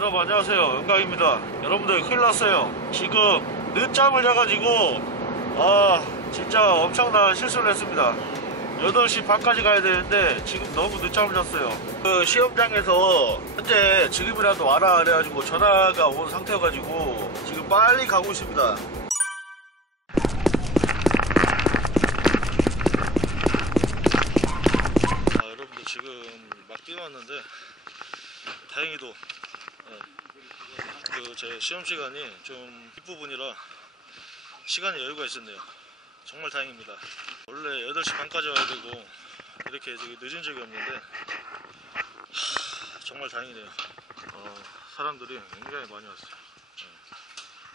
여러분 안녕하세요. 영광입니다. 여러분들 큰일 났어요. 지금 늦잠을 자가지고 아 진짜 엄청난 실수를 했습니다. 8시 반까지 가야 되는데 지금 너무 늦잠을 잤어요. 그 시험장에서 현재 지금이라도 와라 그래가지고 전화가 온 상태여가지고 지금 빨리 가고 있습니다. 아, 여러분들 지금 막 뛰어왔는데 다행히도 그 제 시험 시간이 좀 뒷부분이라 시간에 여유가 있었네요. 정말 다행입니다. 원래 8시 반까지 와야 되고 이렇게 늦은 적이 없는데 하, 정말 다행이네요. 어, 사람들이 굉장히 많이 왔어요.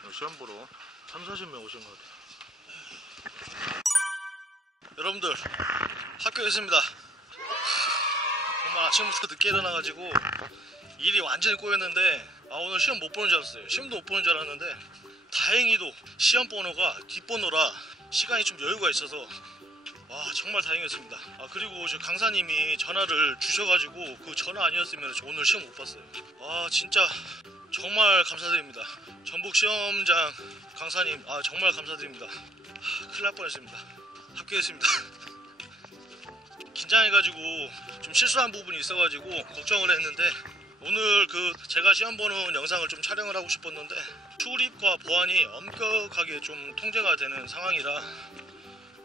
네. 시험 보러 3, 40명 오신 것 같아요. 여러분들 학교에 있습니다. 정말 아침부터 늦게 일어나가지고 일이 완전히 꼬였는데 아 오늘 시험 못 보는 줄 알았어요. 시험도 못 보는 줄 알았는데 다행히도 시험 번호가 뒷번호라 시간이 좀 여유가 있어서 와 정말 다행이었습니다. 아 그리고 저 강사님이 전화를 주셔가지고 그 전화 아니었으면 저 오늘 시험 못 봤어요. 아 진짜 정말 감사드립니다. 전북 시험장 강사님 아 정말 감사드립니다. 하, 큰일 날 뻔했습니다. 있습니다. 긴장해가지고 좀 실수한 부분이 있어가지고 걱정을 했는데 오늘 그 제가 시험 보는 영상을 좀 촬영을 하고 싶었는데 출입과 보안이 엄격하게 좀 통제가 되는 상황이라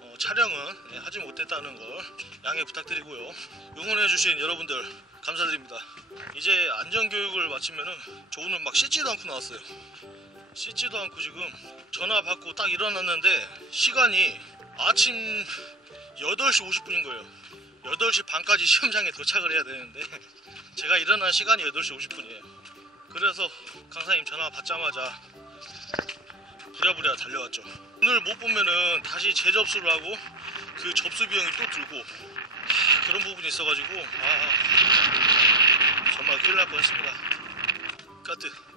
어, 촬영은 예, 하지 못했다는 걸 양해 부탁드리고요. 응원해주신 여러분들 감사드립니다. 이제 안전교육을 마치면은 저 오늘 막 씻지도 않고 나왔어요. 씻지도 않고 지금 전화 받고 딱 일어났는데 시간이 아침 8시 50분인 거예요 8시 반까지 시험장에 도착을 해야 되는데 제가 일어난 시간이 8시 50분이에요. 그래서 강사님 전화 받자마자 부랴부랴 달려왔죠. 오늘 못 보면은 다시 재접수를 하고 그 접수 비용이 또 들고 하, 그런 부분이 있어가지고 아 정말 큰일 날 뻔했습니다. 까트